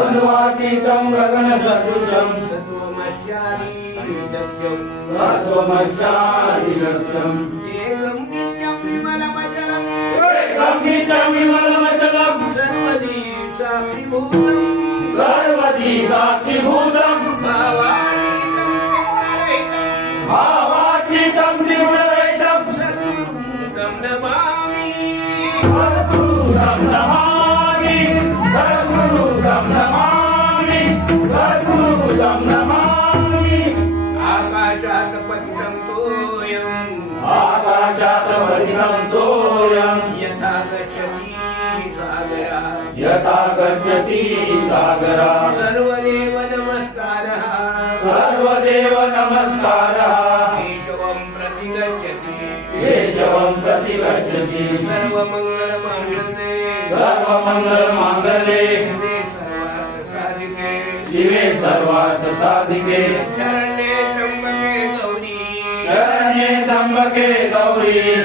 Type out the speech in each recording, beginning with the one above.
अनुवातीतम् गगनसदृशम् लगनसदृशं एकम् नित्यम् विमलमचलम् सर्वदी साक्षिभूतम्। सर्वदी साक्षिभूतम्। गच्छति सागरः। सर्वदेव नमस्कारः। सर्वदेव नमस्कारः। केशवं प्रति गच्छति केशवं प्रति गच्छति सर्वमङ्गलमङ्गले सर्वमङ्गलमाङ्गले शिवे शिवे सर्वार्थसाधिके। शरण्ये त्र्यम्बके गौरी। शरण्ये त्र्यम्बके गौरी।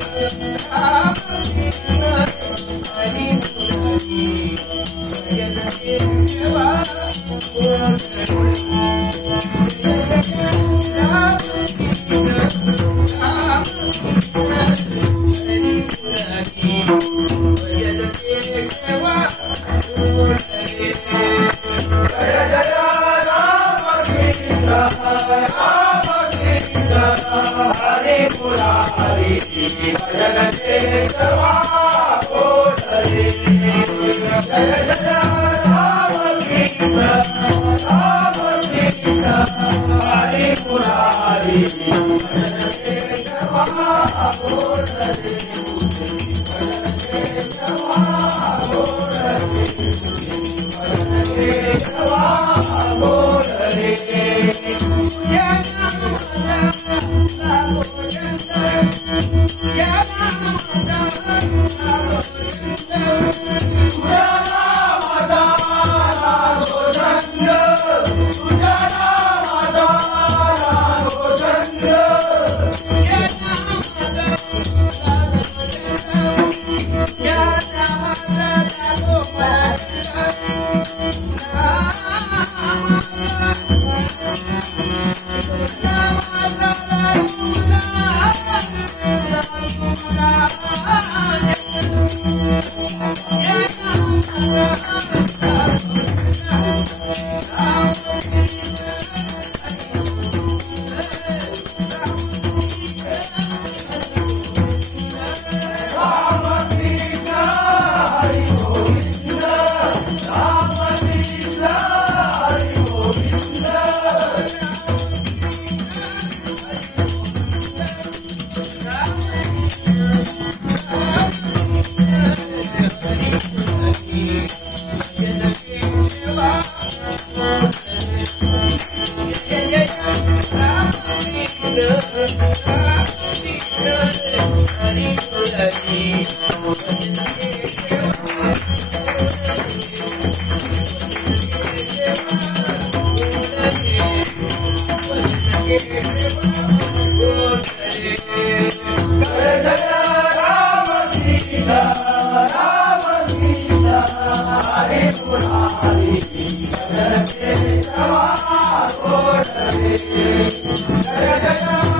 Thank you. पुरा हरी भजन ते सर्वा कोठरी जय जय राम कृष्ण राम कृष्ण हरी पुरा हरी भजन ते सर्वा कोठरी भजन ते सर्वा कोठरी भजन ते सर्वा कोठरी Yeah. Thank you. Jai Jai Jai